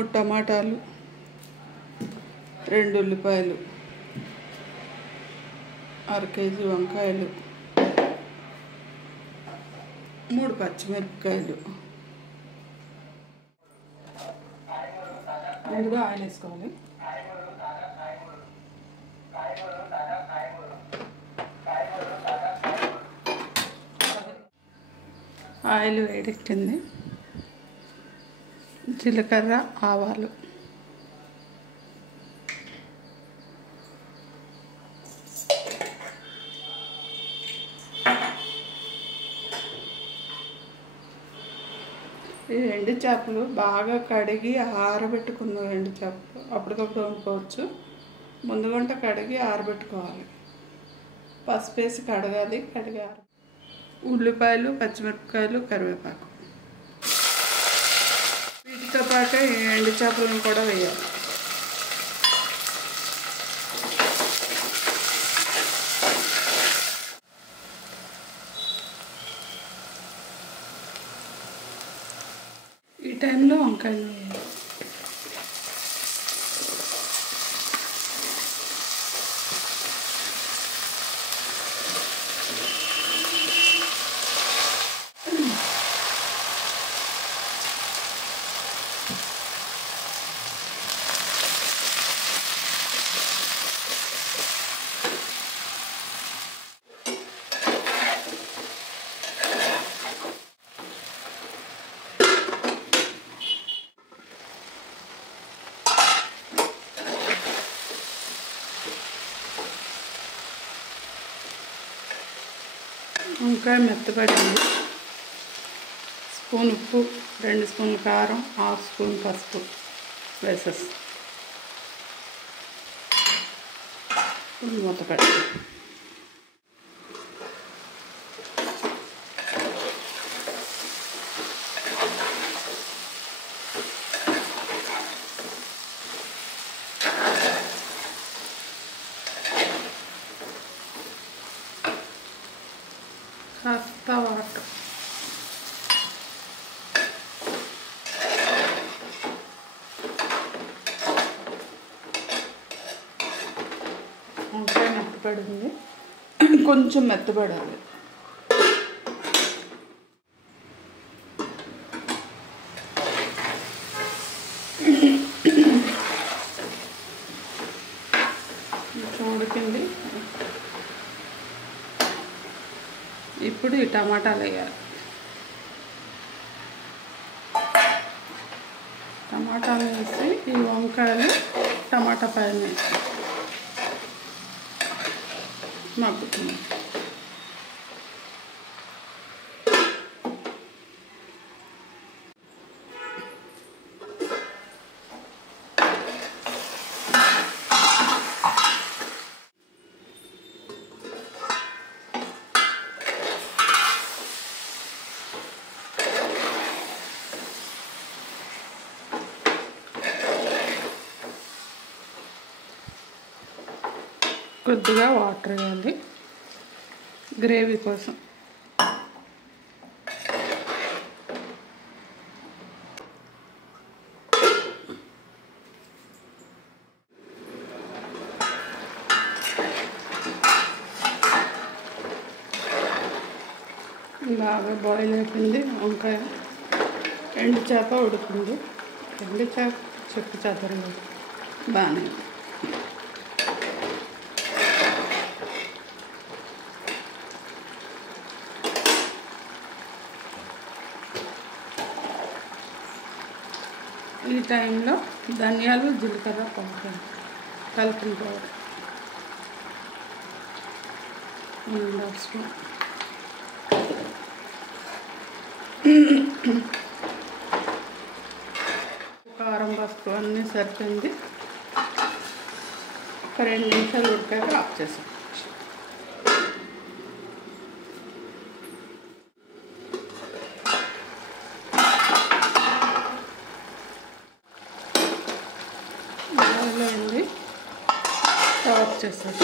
3 టమాటాలు, 2 ఉల్లిపాయలు, అర కేజీ వంకాయలు, 3 పచ్చిమిరపకాయలు. ముందుగా ఆయిల్ వేసుకోవాలి. ఆయిల్ వేడెక్కింది. జీలకర్ర, ఆవాలు, ఈ ఎండు చేపలు బాగా కడిగి ఆరబెట్టుకున్న ఎండు చేపలు అప్పటికప్పుడు వండుకోవచ్చు. ముందుగంట కడిగి ఆరబెట్టుకోవాలి. పసుపు వేసి కడగాలి. ఉల్లిపాయలు, పచ్చిమిరపకాయలు, కరివేపాకు, వీటితో పాటు ఎండు చేపలను కూడా వేయాలి. ఈ టైంలో వంకాయలు వేయాలి. వంకాయ మెత్తపడింది. స్పూన్ ఉప్పు, 2 స్పూన్ల కారం, 1/2 స్పూన్ పసుపు వేసేసి మూత పెట్టి కాస్త వాటర్ వంకాయ మెత్తపడింది. కొంచెం మెత్తపడాలి. ఉడికింది. ఇప్పుడు ఈ టమాటాలు వేయాలి. టమాటాలు వేసి ఈ వంకాయలు టమాటా పైన మగ్గుతుంది. కొద్దిగా వాటర్ వేయాలి గ్రేవీ కోసం. బాగా బాయిల్ అయిపోయింది వంకాయ. ఎండు చేప ఉడికింది. ఎండు చేప చెప్పు చేపలు బాగానే. ఈ టైంలో ధనియాలు, జీలకర్ర పౌడర్ కలిపిన పౌడర్ 1/2 స్పూన్, కారం, పసుపు అన్నీ సరిపోయింది. ఒక 2 నిమిషాలు ఉడికాక ఆఫ్ చేసాం. ఆఫ్ చేసాం.